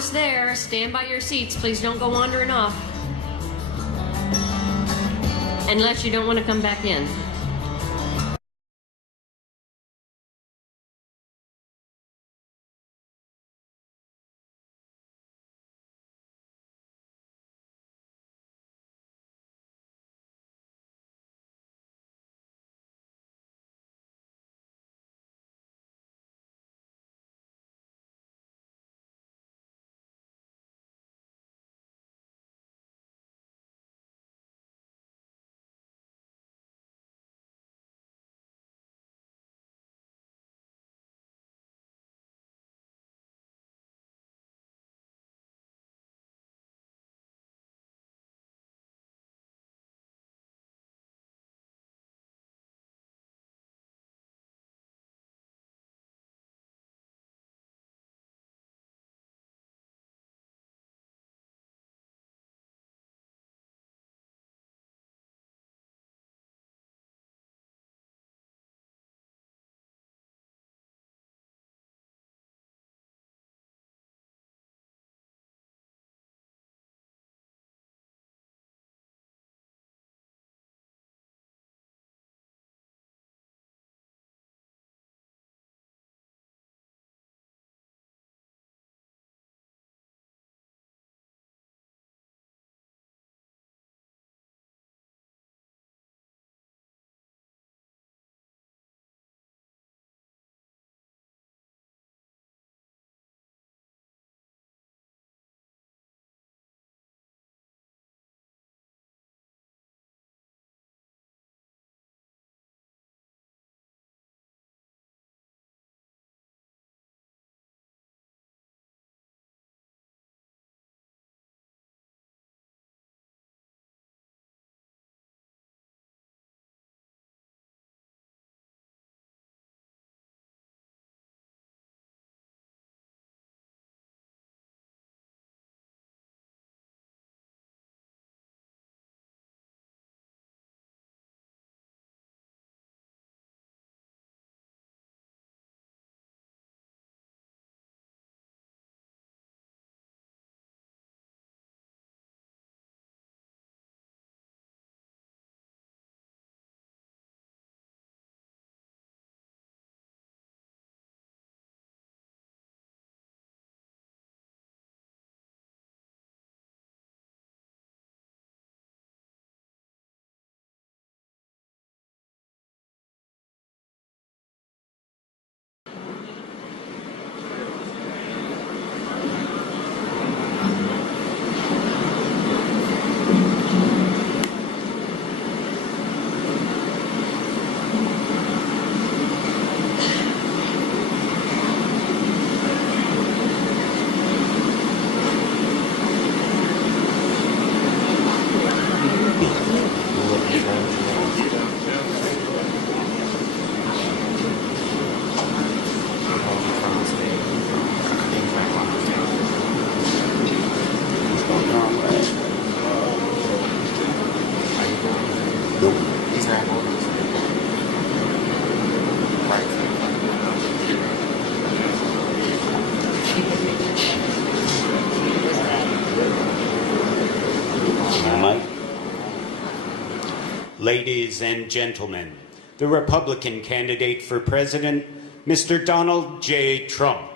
Almost there. Stand by your seats. Please don't go wandering off. Unless you don't want to come back in. Ladies and gentlemen, the Republican candidate for president, Mr. Donald J. Trump.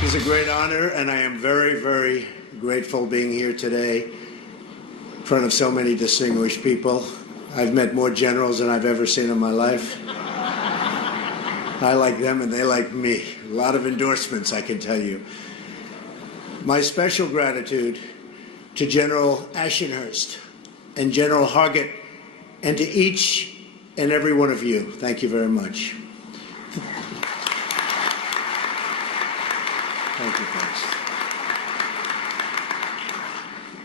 It's a great honor, and I am very, very grateful being here today in front of so many distinguished people. I've met more generals than I've ever seen in my life. I like them and they like me. A lot of endorsements, I can tell you. My special gratitude to General Ashenhurst and General Hargett and to each and every one of you. Thank you very much. Thank you, folks.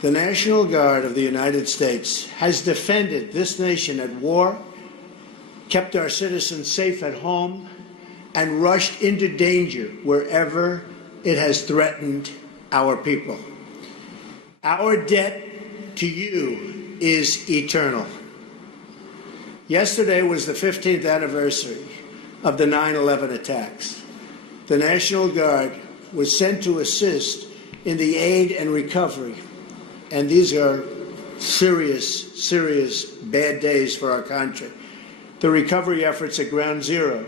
The National Guard of the United States has defended this nation at war, kept our citizens safe at home, and rushed into danger wherever it has threatened our people. Our debt to you is eternal. Yesterday was the 15th anniversary of the 9/11 attacks. The National Guard was sent to assist in the aid and recovery, and these are serious, serious bad days for our country. The recovery efforts at Ground Zero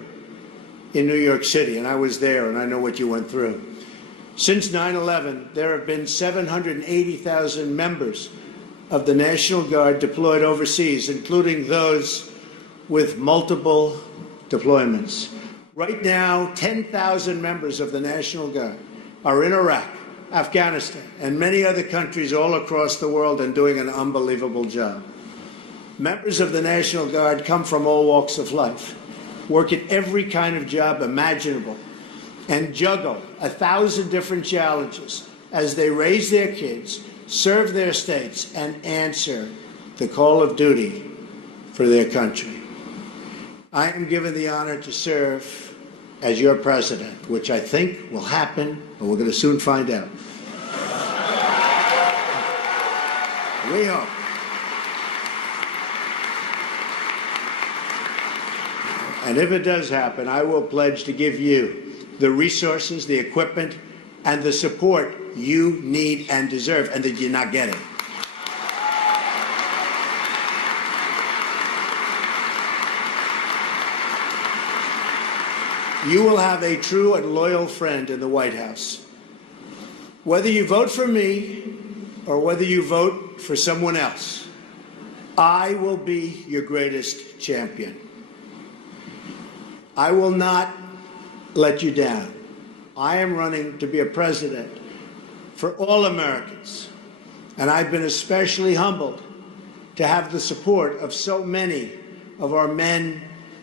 in New York City, and I was there, and I know what you went through. Since 9/11, there have been 780,000 members of the National Guard deployed overseas, including those with multiple deployments. Right now, 10,000 members of the National Guard are in Iraq, Afghanistan, and many other countries all across the world and doing an unbelievable job. Members of the National Guard come from all walks of life, work at every kind of job imaginable, and juggle 1,000 different challenges as they raise their kids, serve their states, and answer the call of duty for their country. I am given the honor to serve as your president, which I think will happen, but we're going to soon find out. We hope. And if it does happen, I will pledge to give you the resources, the equipment, and the support you need and deserve, and that you're not getting. You will have a true and loyal friend in the White House. Whether you vote for me or whether you vote for someone else, I will be your greatest champion. I will not let you down. I am running to be a president for all Americans, and I've been especially humbled to have the support of so many of our men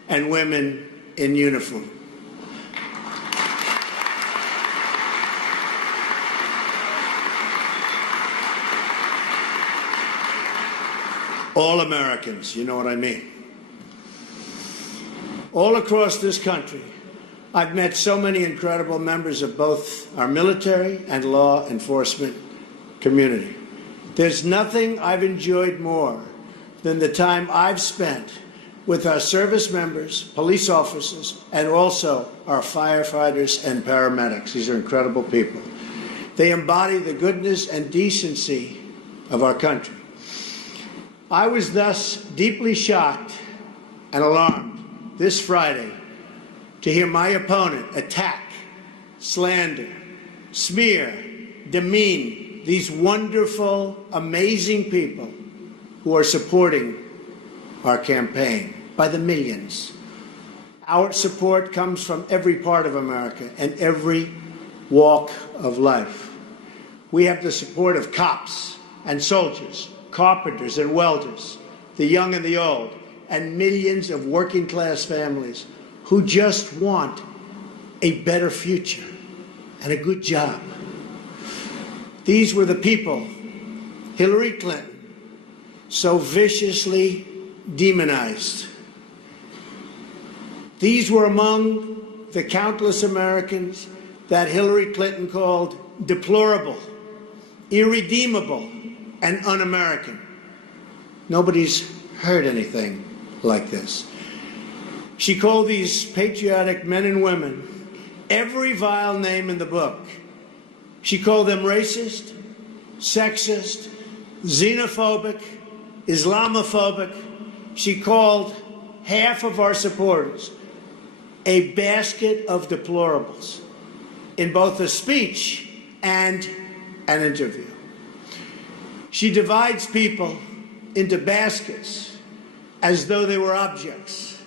and women in uniform. All Americans, you know what I mean. All across this country, I've met so many incredible members of both our military and law enforcement community. There's nothing I've enjoyed more than the time I've spent with our service members, police officers, and also our firefighters and paramedics. These are incredible people. They embody the goodness and decency of our country. I was thus deeply shocked and alarmed this Friday to hear my opponent attack, slander, smear, demean these wonderful, amazing people who are supporting our campaign by the millions. Our support comes from every part of America and every walk of life. We have the support of cops and soldiers, carpenters and welders, the young and the old, and millions of working-class families who just want a better future and a good job. These were the people Hillary Clinton so viciously demonized. These were among the countless Americans that Hillary Clinton called deplorable, irredeemable, and un-American. Nobody's heard anything like this. She called these patriotic men and women every vile name in the book. She called them racist, sexist, xenophobic, Islamophobic. She called half of our supporters a basket of deplorables in both a speech and an interview. She divides people into baskets as though they were objects,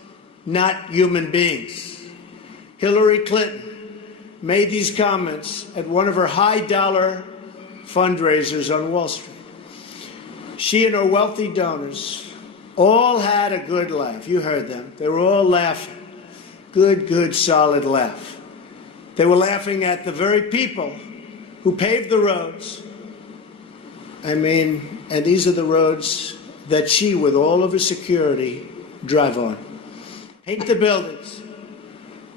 not human beings. Hillary Clinton made these comments at one of her high-dollar fundraisers on Wall Street. She and her wealthy donors all had a good laugh. You heard them. They were all laughing. Good, solid laugh. They were laughing at the very people who paved the roads. And these are the roads that she, with all of her security, drive on. Paint the buildings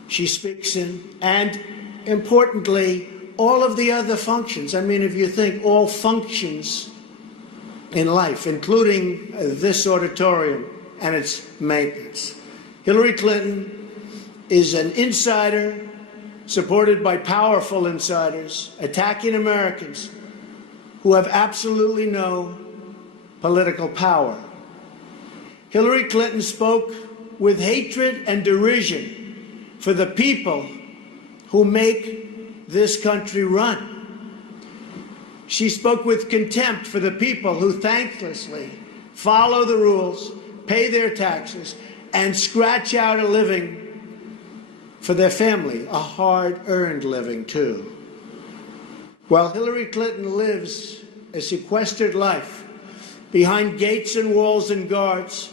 she speaks in, and importantly, all of the other functions. If you think all functions in life, including this auditorium and its maintenance. Hillary Clinton is an insider supported by powerful insiders attacking Americans who have absolutely no political power. Hillary Clinton spoke with hatred and derision for the people who make this country run. She spoke with contempt for the people who thanklessly follow the rules, pay their taxes, and scratch out a living for their family, a hard-earned living, too. While Hillary Clinton lives a sequestered life behind gates and walls and guards,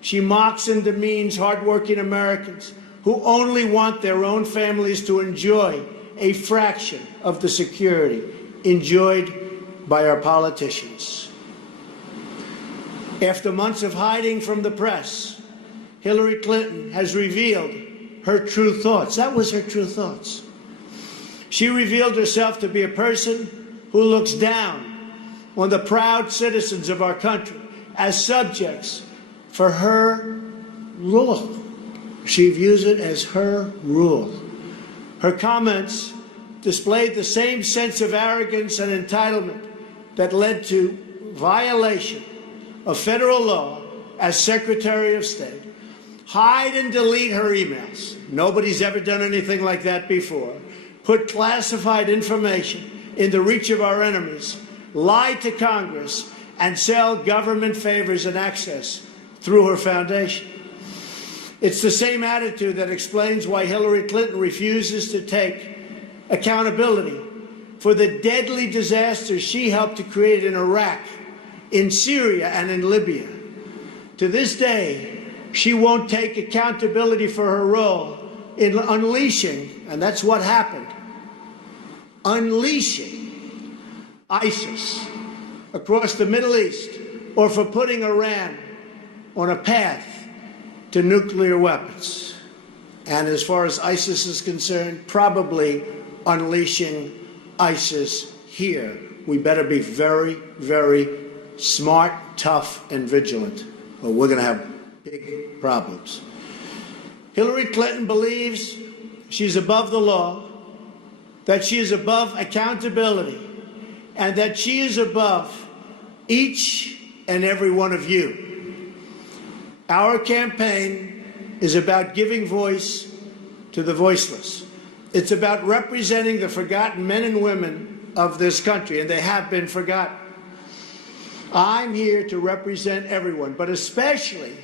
she mocks and demeans hardworking Americans who only want their own families to enjoy a fraction of the security enjoyed by our politicians. After months of hiding from the press, Hillary Clinton has revealed her true thoughts. That was her true thoughts. She revealed herself to be a person who looks down on the proud citizens of our country as subjects for her rule. She views it as her rule. Her comments displayed the same sense of arrogance and entitlement that led to violation of federal law as Secretary of State. Hide and delete her emails. Nobody's ever done anything like that before. Put classified information in the reach of our enemies, lie to Congress, and sell government favors and access through her foundation. It's the same attitude that explains why Hillary Clinton refuses to take accountability for the deadly disasters she helped to create in Iraq, in Syria, and in Libya. To this day, she won't take accountability for her role in unleashing, and that's what happened, unleashing ISIS across the Middle East, or for putting Iran on a path to nuclear weapons. And as far as ISIS is concerned, probably unleashing ISIS here. We better be very, very smart, tough, and vigilant, or we're going to have big problems. Hillary Clinton believes she's above the law, that she is above accountability, and that she is above each and every one of you. Our campaign is about giving voice to the voiceless. It's about representing the forgotten men and women of this country, and they have been forgotten. I'm here to represent everyone, but especially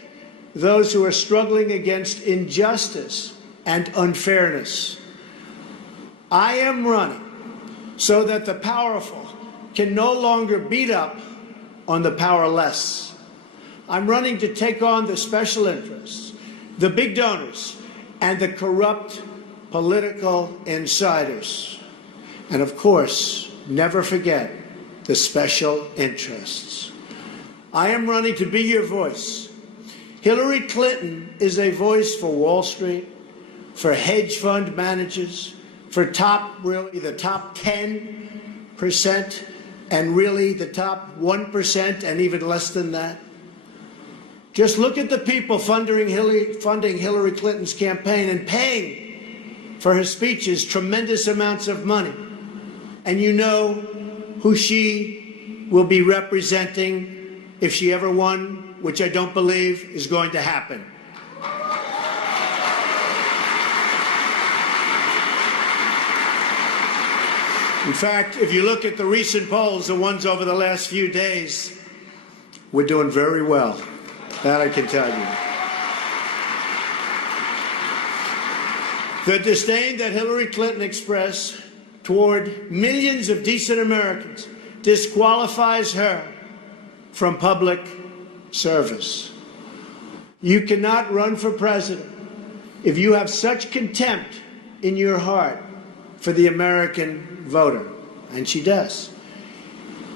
those who are struggling against injustice and unfairness. I am running so that the powerful can no longer beat up on the powerless. I'm running to take on the special interests, the big donors, and the corrupt political insiders. And of course, never forget the special interests. I am running to be your voice. Hillary Clinton is a voice for Wall Street, for hedge fund managers, for the top 10%, and really the top 1% and even less than that. Just look at the people funding Hillary Clinton's campaign and paying for her speeches tremendous amounts of money. And you know who she will be representing if she ever won, which I don't believe is going to happen. In fact, if you look at the recent polls, the ones over the last few days, we're doing very well. That I can tell you. The disdain that Hillary Clinton expressed toward millions of decent Americans disqualifies her from public service. You cannot run for president if you have such contempt in your heart for the American voter, and she does.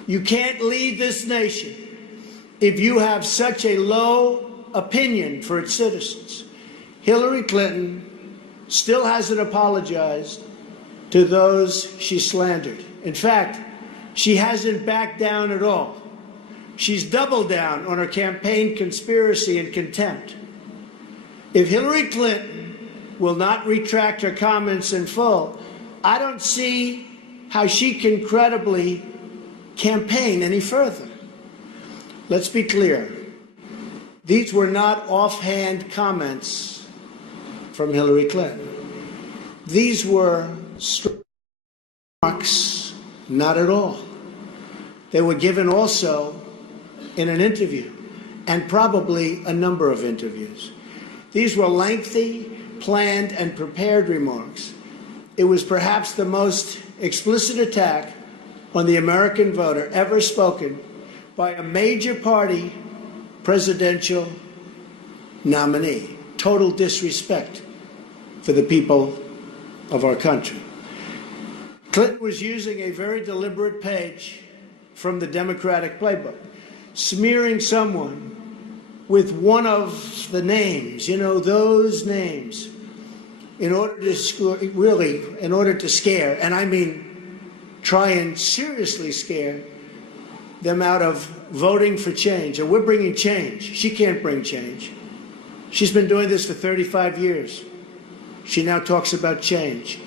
You can't lead this nation if you have such a low opinion for its citizens. Hillary Clinton still hasn't apologized to those she slandered. In fact, she hasn't backed down at all. She's doubled down on her campaign conspiracy and contempt. If Hillary Clinton will not retract her comments in full, I don't see how she can credibly campaign any further. Let's be clear. These were not offhand comments from Hillary Clinton. These were strong remarks, not at all. They were given also in an interview, and probably a number of interviews. These were lengthy, planned, and prepared remarks. It was perhaps the most explicit attack on the American voter ever spoken by a major party presidential nominee. Total disrespect for the people of our country. Clinton was using a very deliberate page from the Democratic playbook, smearing someone with one of the names, those names, in order to scare, and I mean try and seriously scare them out of voting for change. And we're bringing change. She can't bring change. She's been doing this for 35 years. She now talks about change.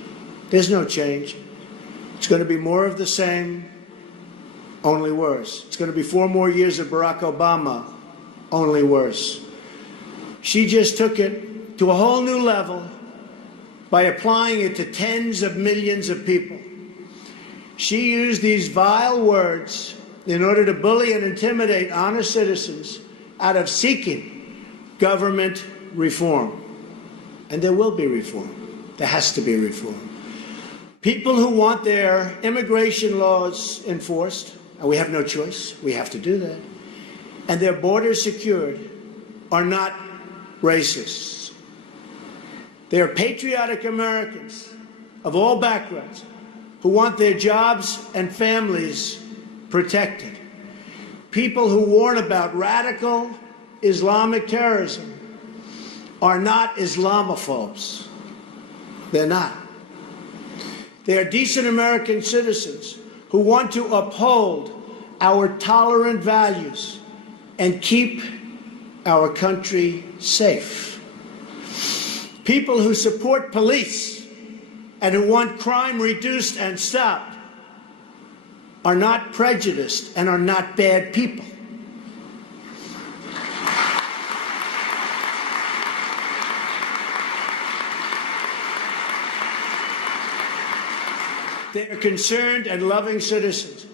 There's no change. It's going to be more of the same, only worse. It's going to be 4 more years of Barack Obama, only worse. She just took it to a whole new level by applying it to tens of millions of people. She used these vile words in order to bully and intimidate honest citizens out of seeking government reform. And there will be reform. There has to be reform. People who want their immigration laws enforced, and we have no choice, we have to do that, and their borders secured, are not racists. They are patriotic Americans of all backgrounds who want their jobs and families protected. People who warn about radical Islamic terrorism are not Islamophobes. They're not. They are decent American citizens who want to uphold our tolerant values and keep our country safe. People who support police and who want crime reduced and stopped are not prejudiced and are not bad people. They are concerned and loving citizens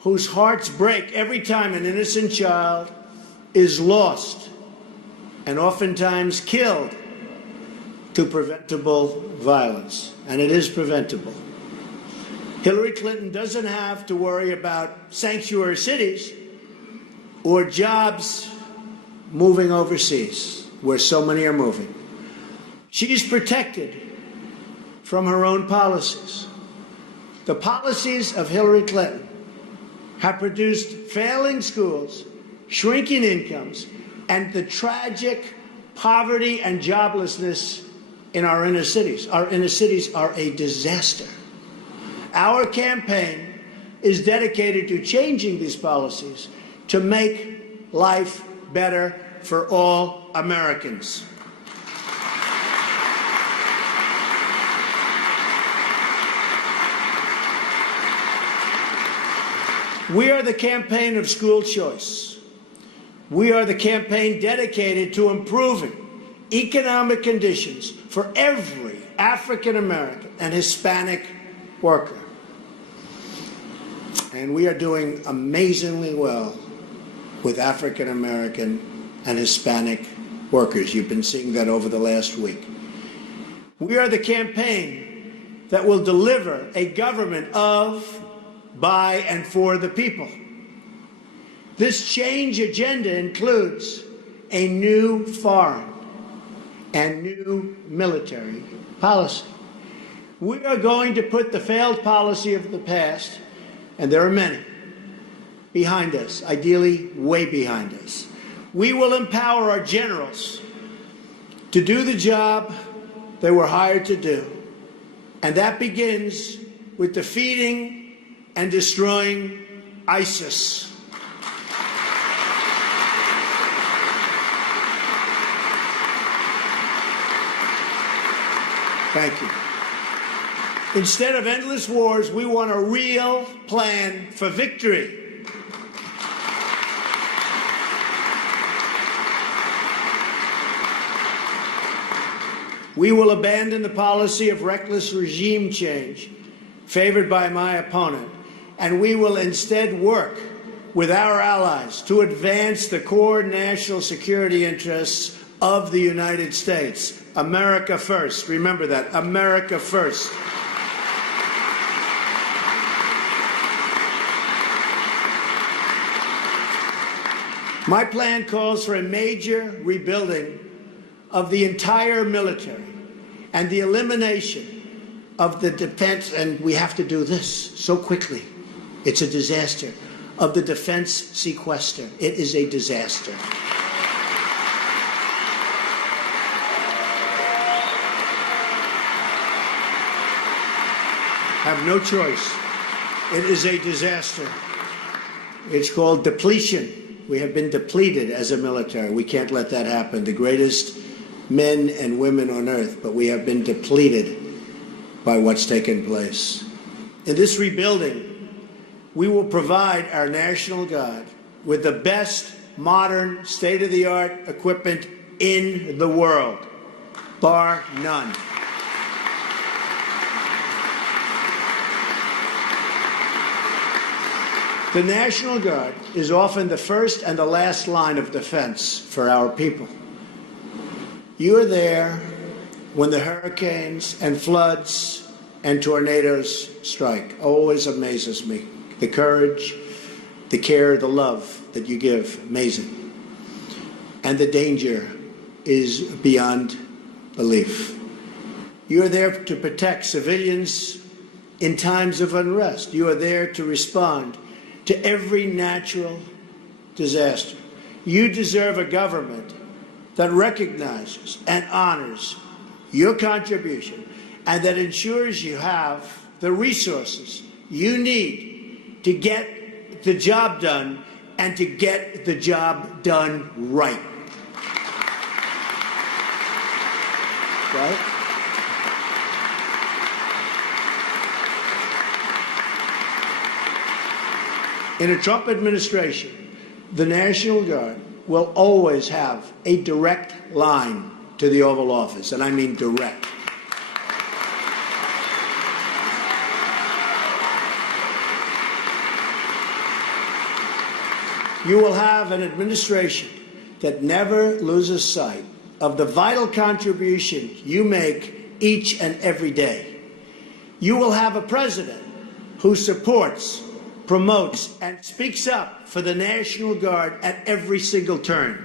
whose hearts break every time an innocent child is lost and oftentimes killed to preventable violence. And it is preventable. Hillary Clinton doesn't have to worry about sanctuary cities or jobs moving overseas, where so many are moving. She's protected from her own policies. The policies of Hillary Clinton have produced failing schools, shrinking incomes, and the tragic poverty and joblessness in our inner cities. Our inner cities are a disaster. Our campaign is dedicated to changing these policies to make life better for all Americans. We are the campaign of school choice. We are the campaign dedicated to improving economic conditions for every African American and Hispanic worker. And we are doing amazingly well with African American and Hispanic workers. You've been seeing that over the last week. We are the campaign that will deliver a government of, by, and for the people. This change agenda includes a new foreign and new military policy. We are going to put the failed policy of the past, and there are many, behind us, ideally way behind us. We will empower our generals to do the job they were hired to do, and that begins with defeating and destroying ISIS. Thank you. Instead of endless wars, we want a real plan for victory. We will abandon the policy of reckless regime change favored by my opponent, and we will instead work with our allies to advance the core national security interests of the United States. America first. Remember that. America first. My plan calls for a major rebuilding of the entire military and the elimination of the defense, and we have to do this so quickly. It's a disaster. Of the defense sequester. It is a disaster. Have no choice. It is a disaster. It's called depletion. We have been depleted as a military. We can't let that happen. The greatest men and women on earth, but we have been depleted by what's taken place. In this rebuilding, we will provide our National Guard with the best modern, state-of-the-art equipment in the world, bar none. The National Guard is often the first and the last line of defense for our people. You are there when the hurricanes and floods and tornadoes strike. Always amazes me. The courage, the care, the love that you give, amazing. And the danger is beyond belief. You are there to protect civilians in times of unrest. You are there to respond to every natural disaster. You deserve a government that recognizes and honors your contribution and that ensures you have the resources you need to get the job done and to get the job done right. Right? In a Trump administration, the National Guard will always have a direct line to the Oval Office, and I mean direct. You will have an administration that never loses sight of the vital contribution you make each and every day. You will have a president who supports, promotes, and speaks up for the National Guard at every single turn.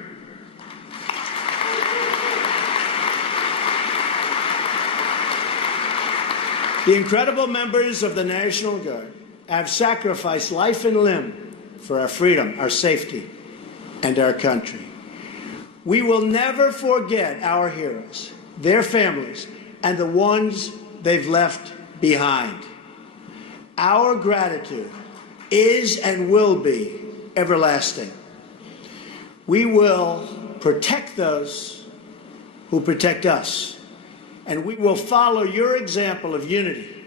The incredible members of the National Guard have sacrificed life and limb for our freedom, our safety, and our country. We will never forget our heroes, their families, and the ones they've left behind. Our gratitude is and will be everlasting. We will protect those who protect us, and we will follow your example of unity,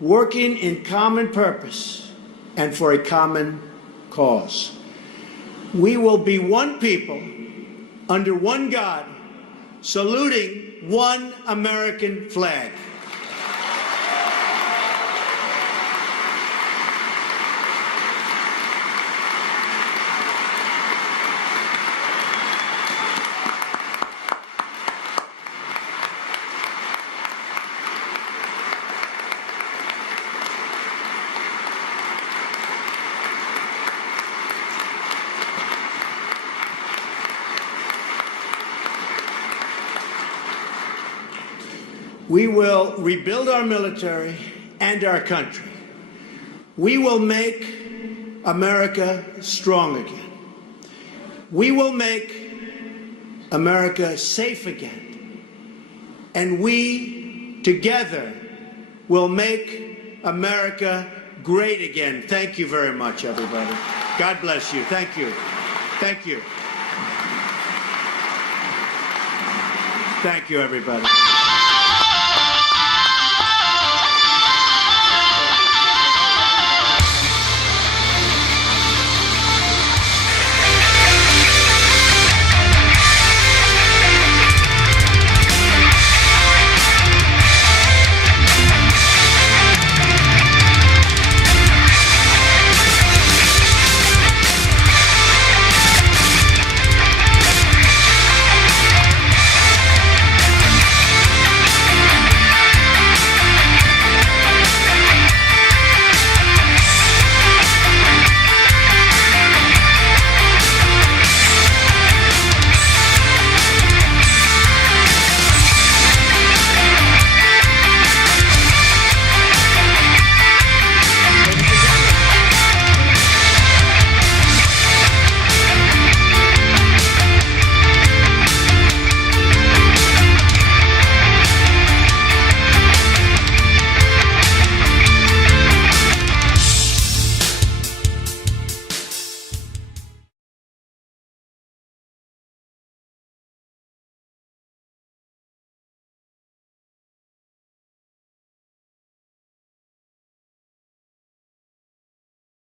working in common purpose and for a common cause. We will be one people under one God, saluting one American flag. We will rebuild our military and our country. We will make America strong again. We will make America safe again. And we, together, will make America great again. Thank you very much, everybody. God bless you. Thank you. Thank you. Thank you, everybody.